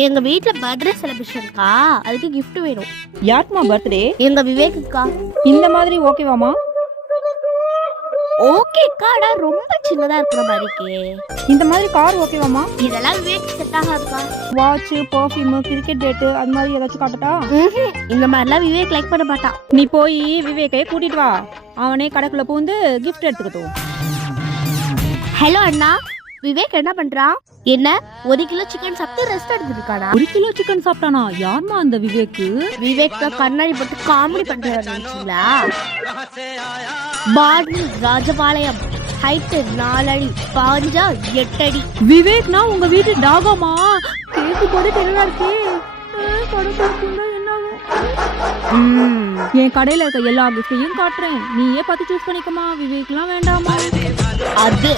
எங்க வீட்ல பர்த்டே செலிப்ரேஷன்க்கா, அதுக்கு gift வேணும். யாருக்குமா பர்த்டே? எங்க விவேக்குக்கா. இந்த மாதிரி ஓகேவாமா? ஓகேக்கா, ஆனா ரொம்ப சின்னதா இருக்கிற மாதிரிக்கே. இந்த மாதிரி கார் ஓகேவாமா? இதெல்லாம் விவேக் செட் ஆகாதுக்கா. வாட்ச், பர்ஃப்யூம், கிரிக்கெட் டேட்டு அது மாதிரி ஏதாச்சும் காட்டட்டா? இந்த மாதிரிலாம் விவேக் லைக் பண்ண மாட்டான். நீ போய் விவேக்கை கூட்டிட்டு வா, அவனே கடைக்குள்ள பூந்து கிஃப்ட் எடுத்துக்கிட்டோம். ஹலோ அண்ணா, விவேக் என்ன பண்றான்? என்ன 1 கிலோ சிக்கன் சாப்பிட்டு ரெஸ்ட் எடுத்துருக்கானா? 1 கிலோ சிக்கன் சாப்பிட்டானா? யாருமா அந்த விவேக்கு? விவேக் தான் கண்ணாடி போட்டு காமெடி பண்றாருங்களா? பாடி ராஜபாளையம், ஹைட் 4 அடி, பாஞ்சா 8 அடி. விவேக்னா உங்க வீட்டு டாகாமா? கேக்கு போட தெரியல இருக்கே. என் கடையில இருக்க எல்லா கிஃப்டையும் காட்டுறேன், நீயே பார்த்து சூஸ் பண்ணிக்கமா. விவேக்லாம் வேண்டாமா? அது